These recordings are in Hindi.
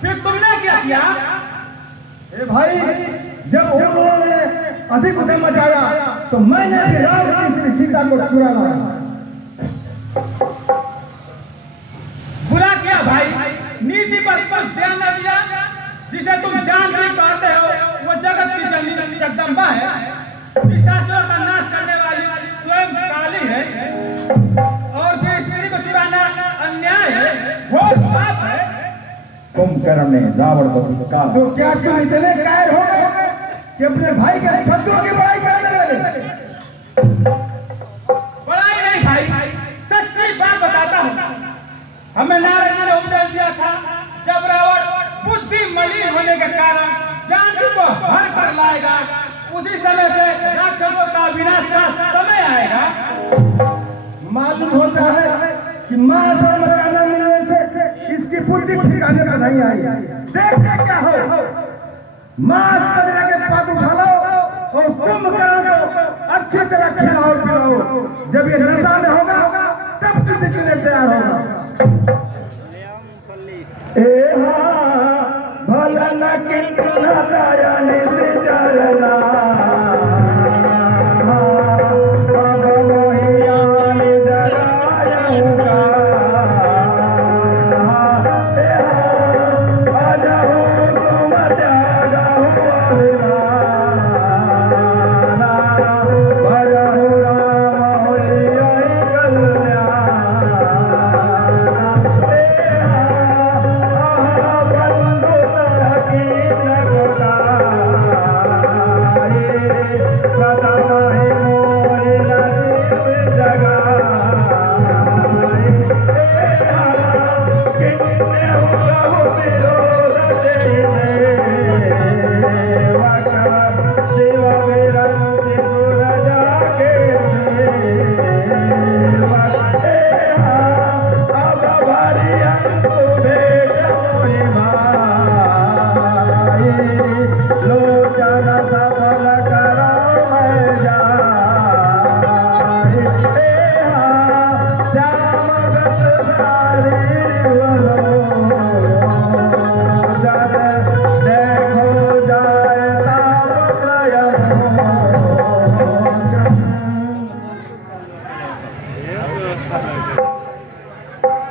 फिर तुमने क्या किया? भाई, जब उन लोगों ने अधिक उद्यम मचाया तो मैंने भी राम की श्री सीता को चुरा लाया। बुरा किया भाई, नीति पर कुछ ध्यान न दिया। जिसे तुम जान के कहते हो वो जगत की जमीन जगदम्बा है, पिशाचों का नाश करने वाली स्वयं काली है, और फिर स्त्री को चुराना अन्याय है, घोर पाप है। कुंभकर्ण ने रावण को धिक्कारा। तो क्या तुम इतने कायर हो गए कि अपने भाई के शत्रुओं की बड़ाई करने लगे? बड़ाई नहीं भाई, सच्ची बात बताता हूँ। हमें नारद ने उपदेश दिया था, जब रावण बुद्धि मलिन होने के कारण जानकी को हर कर लाएगा, उसी समय से राक्षसों का विनाश का समय आएगा। मालूम होता है कि मां से मर्यादा मिलने से इसकी बुद्धि ठिकाने पर नहीं आई। देखते क्या हो, मां बजरा के पास उठा लो और कुंभकर्ण को अच्छी तरह खिलाओ पिलाओ। जब ये नशा में होगा तब तुझे के लिए तैयार होगा। भला न कितना दया निधि चरना,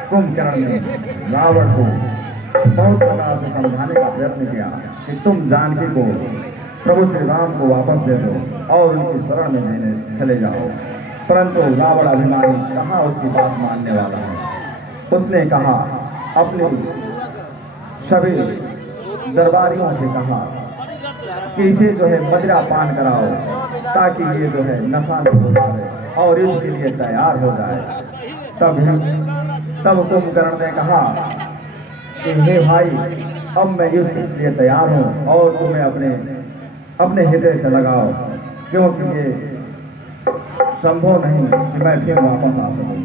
कुंभकर्ण ने रावण को बहुत प्रकार से समझाने का प्रयत्न किया कि तुम जानकी को प्रभु श्री राम को वापस दे दो और उनकी शरण में लेने चले जाओ। परंतु रावण अभिमानी कहाँ उसकी बात मानने वाला है। उसने कहा, अपने सभी दरबारियों से कहा कि इसे जो है मदिरा पान कराओ, ताकि ये जो है नशा में हो जाए और युद्ध के लिए तैयार हो जाए। तब कुंभकर्ण ने कहा कि हे भाई, अब मैं युद्ध के लिए तैयार हूँ और तुम्हें अपने हृदय से लगाओ, क्योंकि ये संभव नहीं कि मैं फिर वापस आ सकूं।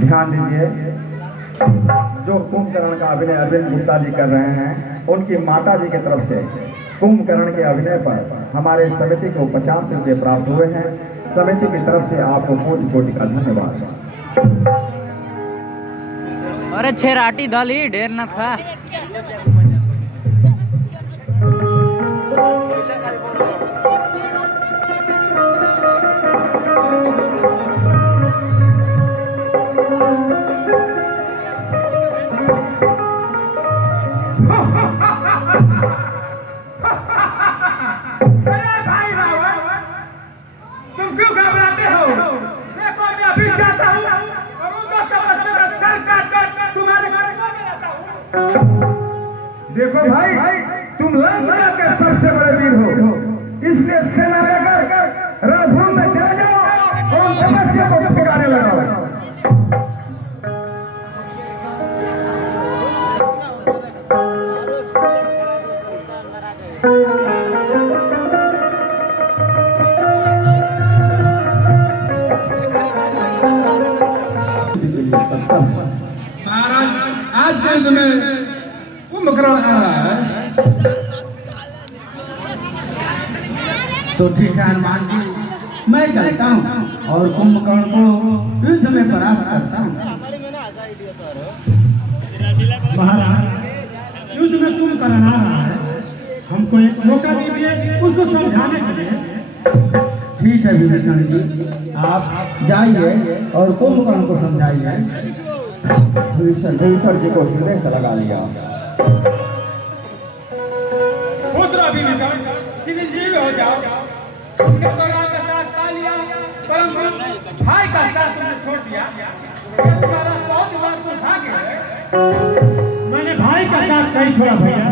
ध्यान दीजिए, जो कुंभकर्ण का अभिनय अरविंद गुप्ता जी कर रहे हैं, उनकी माता जी की तरफ से कुंभकर्ण के अभिनय पर हमारे समिति को 50 रुपये प्राप्त हुए हैं। समिति की तरफ से आपको कोटि कोटि का धन्यवाद। अरे छेराटी दाली ढेर न था। देखो भाई, तुम लंका के सबसे बड़े वीर हो, इसलिए सेना लेकर रणभूमि में चले जाओ और तपस्या को ठिकाने लगाओ। आज के युग में कुंभकर्ण आ रहा है, तो ठीक है हनुमान जी, मैं चलता हूँ। और कुंभकर्ण को युद्ध में परास्त करता हूँ। महाराज, युद्ध में तुम कराना रहा है, हमको एक मौका दीजिए उसको समझाने के लिए। ठीक है विभीषण जी, आप जाइए और कुंभकर्ण को समझाइए। विभीषण जी को हृदय से लगा लिया। खुश रहो विभीषण, चिरंजीवी हो जाओ। तुमने तो राम का साथ पा लिया, परंतु भाई का साथ तुमने छोड़ दिया। ये तुम्हारा बहुत बार दुर्भाग्य है। मैंने भाई का साथ नहीं छोड़ा भैया,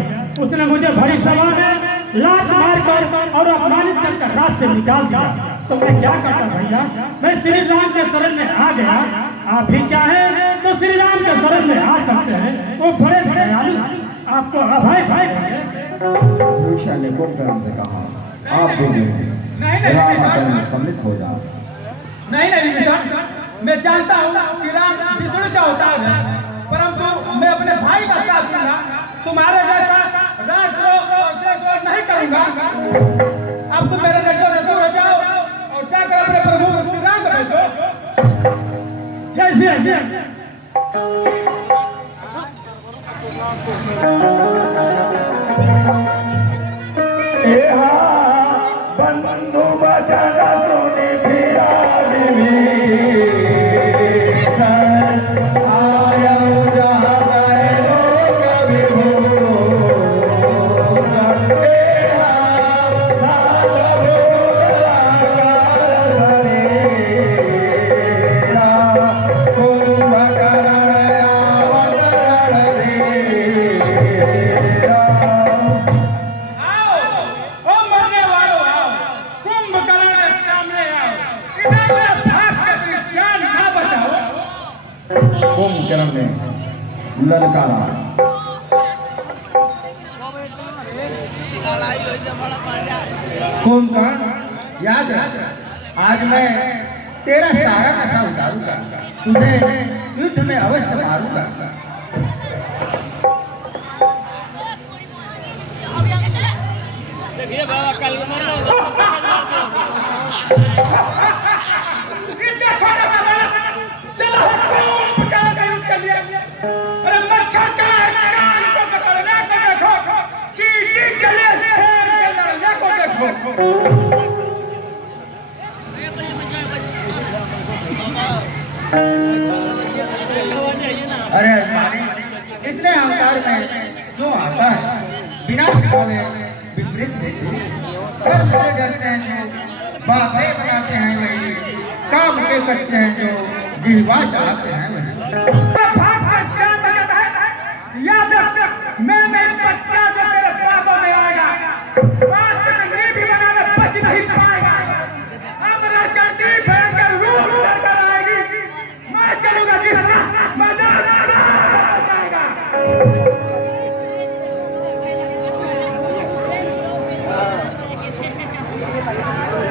उसने मुझे भरी सभा में लात मारकर और अपमानित कर रास्ते निकाल दिया। तो मैं क्या करता भैया, मैं श्री राम के शरण में आ गया। आप भी चाहे तो श्री राम के शरण में आ सकते हैं, वो बड़े दयालु आपको अभय भाई विभीषण ने कुंभकर्ण से कहा, आप भी राम आकर में सम्मिलित हो जाओ। नहीं विभीषण, मैं जानता हूँ कि राम विष्णु का अवतार है, परंतु मैं अपने भाई का साथ दूंगा। तुम्हारे जैसा राष्ट्र और देश नहीं करूंगा। अब तुम मेरे नजर से दूर हो जाओ और जाकर अपने प्रभु श्री राम को भेजो। जय श्री राम। बंधु बचन सुनि फिरा विभीषण, आयौ जहाँ गए लोक विभूषण। कुंभकर्ण ने ललकारा, कुंभकर्ण याद रख, आज मैं तेरा सारा नशा उतारूंगा, तुझे युद्ध में अवश्य मारूंगा। देखिए बाबा कल अरे इसने अवतार में क्यों आता है, बिना सिखावे विपरीत देखिए। मुझे डरते हैं जो बातें बनाते हैं वही, काम के करते हैं जो जीवा चाहते हैं वही। मैं बच्चा जो मेरे पापों में आएगा, बात में भी बनाने बच नहीं पाएगा। अब राजगद्दी भयंकर रूप लेकर आएगी, मैं करूंगा जिसका मजाक जाएगा।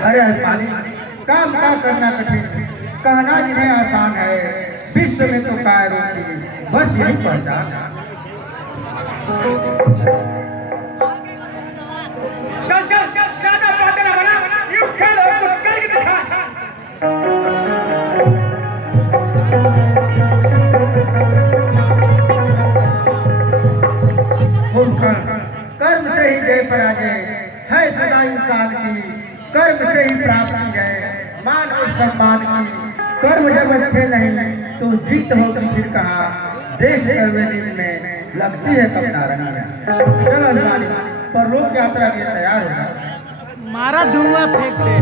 अरे पानी काम का करना कठिन, कहना जिन्हें आसान है, विश्व में तो काय रोकी, बस यही पहचान। चल ज्यादा बातें ना बना, यूं खेल और कुछ करके दिखा। कर्म से ही जय पराजय है सदा इंसान की, कर्म से ही प्राप्ति है मान और सम्मान की। कर्म जब अच्छे नहीं तो जीत होती फिर कहा, देश करवे में लगती है कब नारायण। चलो हमारी परलोक यात्रा के तैयार हो जाओ। मारा धुआं फेंक दे।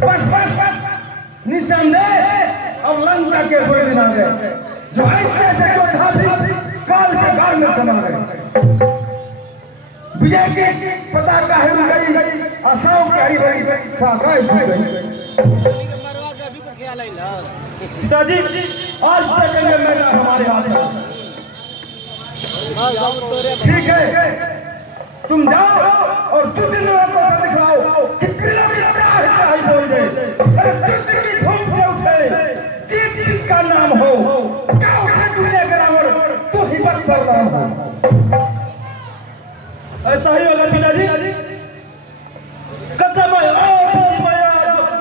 बस बस बस निसंदेह अब लंका के बुरे दिन आ गए, जो ऐसे ऐसे योद्धा भी काल के काल में समा गए। विजय की पताका हिल गई, अशोक की हरी भरी शाखाएं झुक गई। पिताजी आज तक ये मैदान हमारे हाथ में। ठीक है, तुम जाओ और दूसरे लोगों को दिखाओ कि किला में क्या है, क्या ही बोल दे। अरे दूसरे की धूम से उठे, जीत किसका नाम हो, क्या उठे दुनिया के रावण, तू ही बस सरदार हो। ऐसा ही होगा पिताजी। कसम है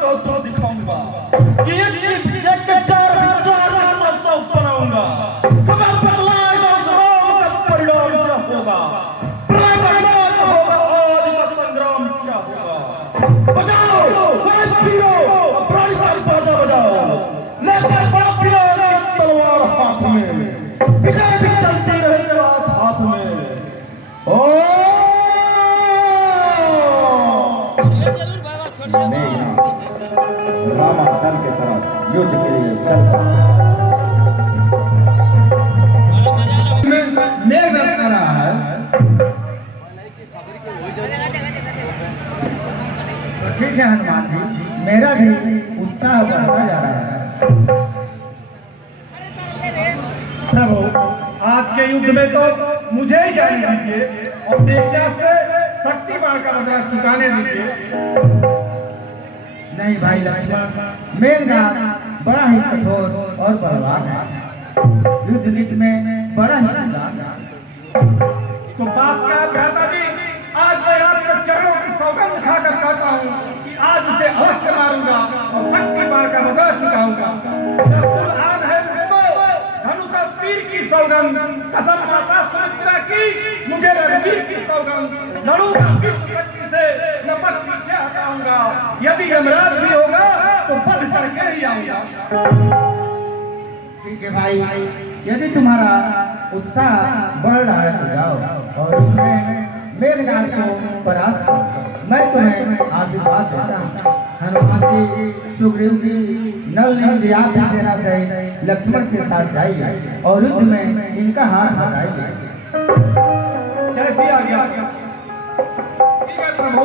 और तो दिखाऊंगा कि एक के चार बनाऊंगा। सब पर लाए रोम का परिणाम क्या होगा, प्रलय होगा और संग्राम क्या होगा। बजाओ वीरो, प्राण का बाजा बजाओ, लेकर बापियों तलवार हाथ में, विजय भी चलती रहे बात हाथ में। ओ रामा दल के तरफ युद्ध के लिए चल पड़ा। मेघनाद कर रहा है। तो ठीक है हनुमान जी, मेरा भी उत्साह बढ़ता जा रहा है। प्रभु, आज के युद्ध में तो मुझे ही जाने दीजिए और मेघनाद से शक्तिमान का बदला चुकाने दीजिए। नहीं भाई लक्ष्मण, मेघनाद बड़ा ही कठोर और बलवान है, युद्ध नीति में बड़ा ही चालाक है। तो बात क्या है भ्राता जी, आज मैं आपके चरणों की सौगंध खाकर कहता हूँ कि आज उसे अवश्य मारूंगा और शक्तिमान का बदला चुकाऊंगा। जब कुर्बान है मुझको धनुष और तीर की सौगंध, कसम माता सुमित्रा की, मुझे रणवीर की सौगंध, लड़ूंगा विश्व शक्ति से, न पद पीछे हटाऊंगा। यदि यमराज भी होगा तो पद करके ही आऊंगा। ठीक है भाई, यदि तुम्हारा उत्साह बढ़ रहा है तो जाओ और उसमें मेघनाद को परास्त करो। मैं तुम्हें आशीर्वाद देता हूँ। हनुमान जी सुग्रीव की नल नील सेना सहित लक्ष्मण के साथ जाइए और युद्ध में इनका हाथ हटाइए। कैसी आ गया? ठीक है प्रभु।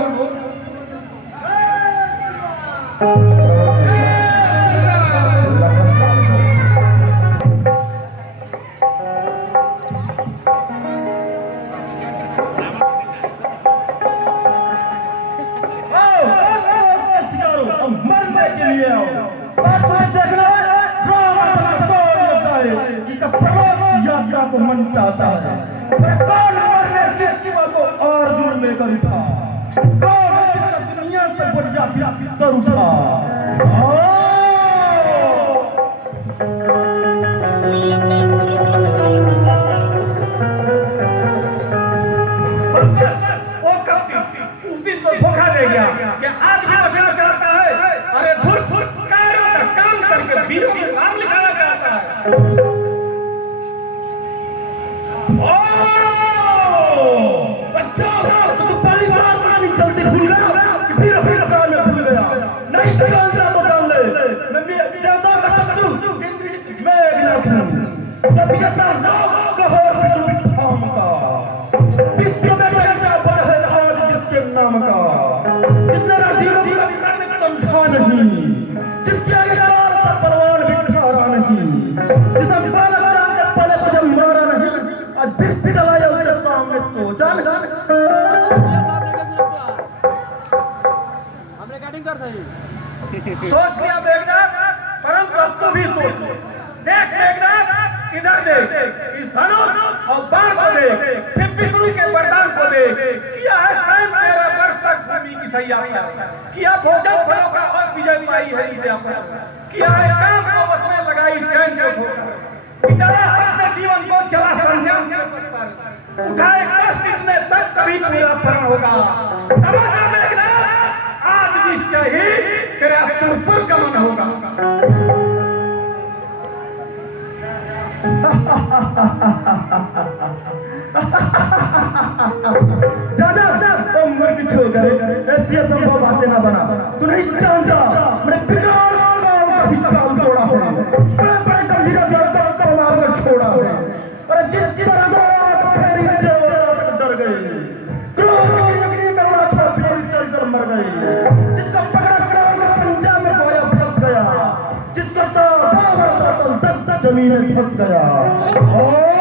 मरने के लिए आओ, देखना इसका प्रभाव यात्रा को मन चाहता है। कौन मरने के सिवा को अर्जुन लेकर उठा, कौन इसका दुनिया से बढ़िया कर उठा। उस दिन को धोखा दे गया कि आज भी बचना चाहता है। अरे धुर कायरों का काम करके वीरों के नाम लिखाना चाहता है। तो पहली बार इतनी जल्दी भूल गया कि वीरों के काम में भूल गया। नहीं जानता तो जान ले, मैं भी देवता का शत्रु मेघनाद हूं। जब यथा लोग कहो विष्णु धाम का, विष्णु में बेटा बड़ है आज जिसके नाम का, जिसने वीरों की समझा नहीं, जिसके अवतार पर परवान भी ठहरा नहीं, जिसे बालक जान के पले को जब मारा नहीं, आज विष्णु चलाया उसके सामने तो जान सोच लिया मेघनाद, परंतु अब तो भी सोच देख मेघनाद, इधर देख, इस धनुष और बाण को देख, फिर विष्णु के वरदान को देख। किया है स्वयं 13 वर्ष तक भूमि की सैयात्रा, किया भोजन फलों का और विजय पाई है विद्या पर, किया है काम को बस में लगाई चैन को धोखा, पिताया अपने जीवन को चला संन्यास के पथ पर, उठाए कष्ट इतने तक कभी पूरा फल होगा। समझ मेघनाद, आज निश्चय ही तेरा असुर पर गमन होगा। जा मूर्ख छोकर ऐसी असंभव बातें ना बना। तू नहीं जानता जमीन में धंस गया। और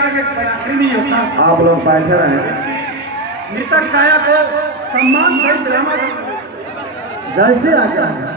का एक पराक्रमी योद्धा आप लोग बैठे रहे। मृतक काया को सम्मान सहित रामा जैसे आ जाए